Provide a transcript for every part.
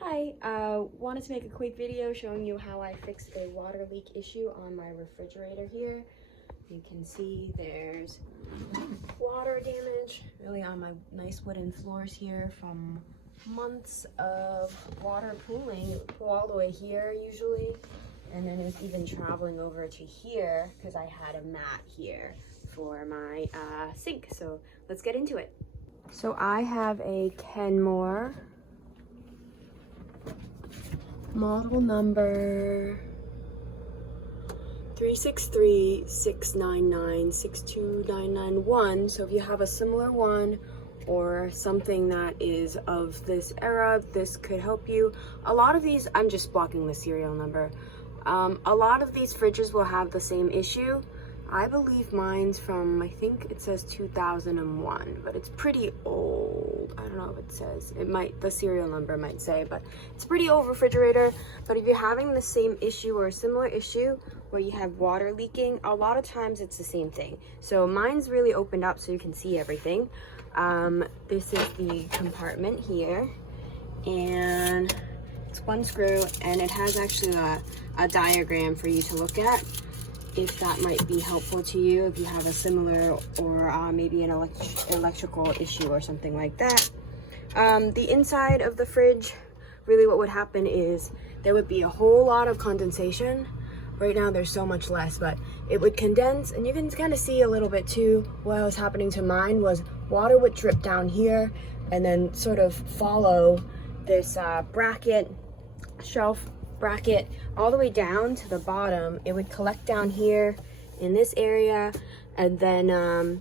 Hi, wanted to make a quick video showing you how I fixed a water leak issue on my refrigerator here. You can see there's water damage really on my nice wooden floors here from months of water pooling. It would pool all the way here usually, and then it was even traveling over to here because I had a mat here for my sink. So let's get into it. So I have a Kenmore model number 363-699-62991. So if you have a similar one or something that is of this era, this could help you. A lot of these, I'm just blocking the serial number. A lot of these fridges will have the same issue. I believe mine's from, I think it says 2001, but it's pretty old. I don't know if it says, it might, the serial number might say, but it's a pretty old refrigerator. But if you're having the same issue or a similar issue where you have water leaking, a lot of times it's the same thing. So mine's really opened up so you can see everything. This is the compartment here, and it's one screw, and it has actually a diagram for you to look at, if that might be helpful to you, if you have a similar or maybe an electrical issue or something like that. The inside of the fridge, really what would happen is there would be a whole lot of condensation. Right now there's so much less, but it would condense, and you can kind of see a little bit too. What was happening to mine was water would drip down here and then sort of follow this shelf bracket all the way down to the bottom. It would collect down here in this area, and then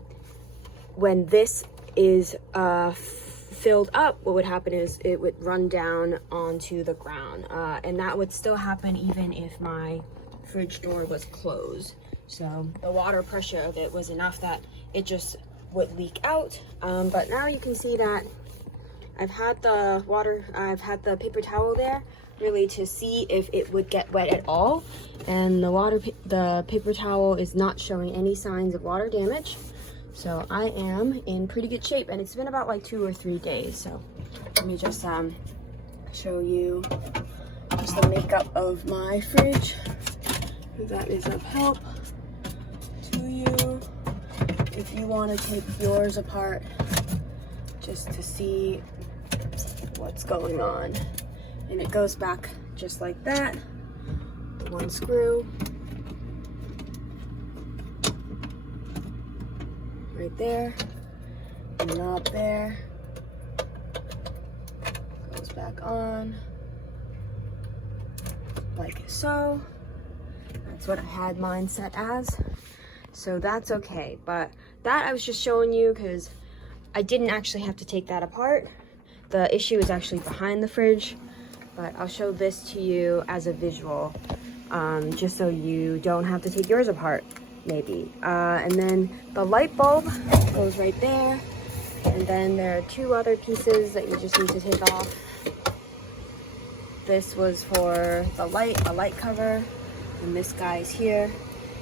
when this is filled up, what would happen is it would run down onto the ground, and that would still happen even if my fridge door was closed. So the water pressure of it was enough that it just would leak out. But now you can see that I've had the paper towel there really to see if it would get wet at all, and the paper towel is not showing any signs of water damage. So I am in pretty good shape, and it's been about like 2 or 3 days. So let me just show you just the makeup of my fridge. That is of help to you if you want to take yours apart just to see what's going on. And it goes back just like that. One screw right there, the knob there goes back on like so. That's what I had mine set as, so that's okay. But that I was just showing you because I didn't actually have to take that apart. The issue is actually behind the fridge, but I'll show this to you as a visual, just so you don't have to take yours apart, maybe. And then the light bulb goes right there, and then there are 2 other pieces that you just need to take off. This was for the light, a light cover, and this guy's here.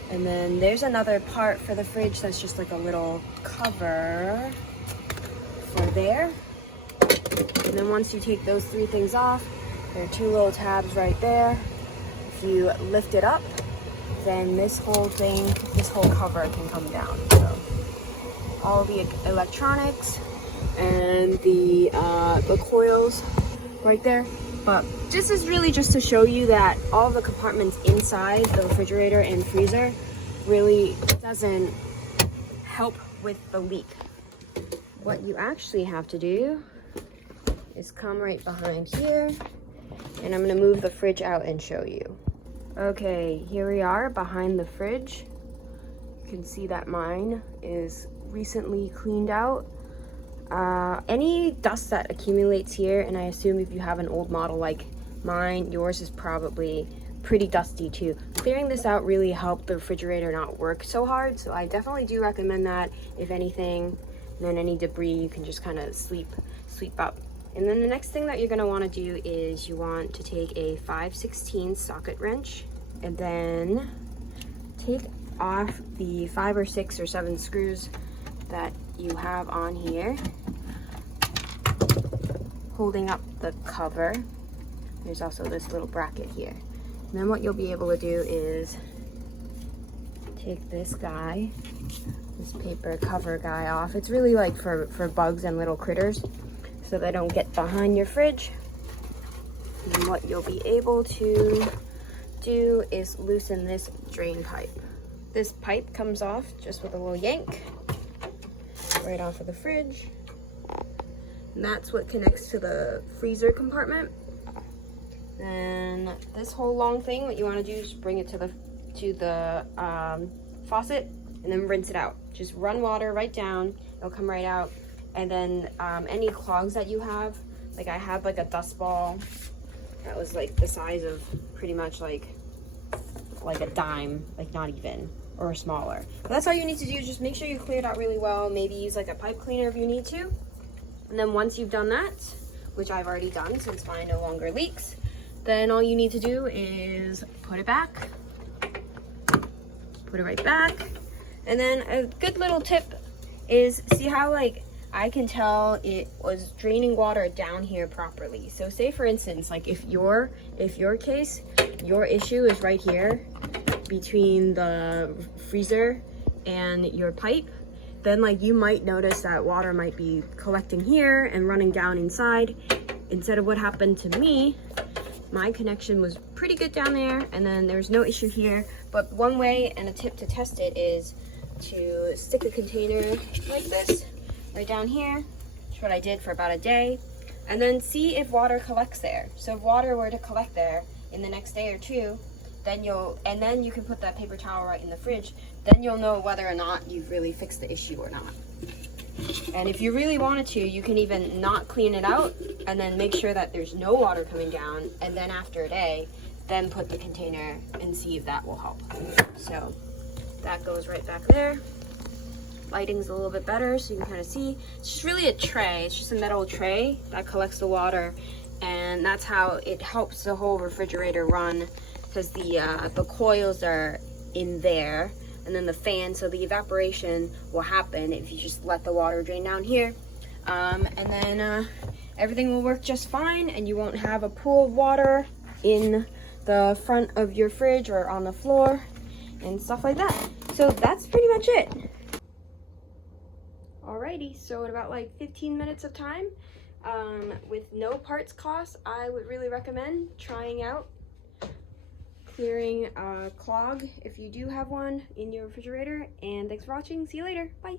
And then there's another part for the fridge that's just like a little cover for there. And then once you take those 3 things off, there are 2 little tabs right there. If you lift it up, then this whole thing, this whole cover can come down. So all the electronics and the coils right there. But this is really just to show you that all the compartments inside the refrigerator and freezer really doesn't help with the leak. What you actually have to do is come right behind here, and I'm gonna move the fridge out and show you. Okay, here we are behind the fridge. You can see that mine is recently cleaned out. Any dust that accumulates here, and I assume if you have an old model like mine, yours is probably pretty dusty too. Clearing this out really helped the refrigerator not work so hard, so I definitely do recommend that. If anything, and then any debris you can just kind of sweep up. And then the next thing that you're going to want to do is you want to take a 5/16 socket wrench, and then take off the 5 or 6 or 7 screws that you have on here holding up the cover, There's also this little bracket here. And then what you'll be able to do is take this guy, this paper cover guy off. It's really like for bugs and little critters so they don't get behind your fridge. And what you'll be able to do is loosen this drain pipe. This pipe comes off just with a little yank right off of the fridge. And that's what connects to the freezer compartment. And this whole long thing, what you want to do is bring it to the faucet and then rinse it out. Just run water right down, it'll come right out. And then any clogs that you have, like I had like a dust ball that was like the size of pretty much like a dime, like not even, or smaller. But that's all you need to do, just make sure you clear it out really well. Maybe use like a pipe cleaner if you need to. And then once you've done that, which I've already done since mine no longer leaks, then all you need to do is put it back. Put it right back. And then a good little tip is, see how like I can tell it was draining water down here properly. So say for instance, like if your case, your issue is right here between the freezer and your pipe, then like you might notice that water might be collecting here and running down inside. Instead of what happened to me, my connection was pretty good down there and then there's no issue here. But one way and a tip to test it is to stick a container like this right down here, which is what I did for about a day, and then see if water collects there. So if water were to collect there in the next day or two, then you can put that paper towel right in the fridge, then you'll know whether or not you've really fixed the issue or not. And if you really wanted to, you can even not clean it out and then make sure that there's no water coming down, and then after a day, then put the container and see if that will help. So that goes right back there. Lighting's a little bit better so you can kind of see. It's just really a tray. It's just a metal tray that collects the water, and that's how it helps the whole refrigerator run, because the coils are in there and then the fan, so the evaporation will happen if you just let the water drain down here. And then everything will work just fine and you won't have a pool of water in the front of your fridge or on the floor and stuff like that. So that's pretty much it. Alrighty, so in about like 15 minutes of time, with no parts cost, I would really recommend trying out clearing a clog if you do have one in your refrigerator. And thanks for watching. See you later. Bye.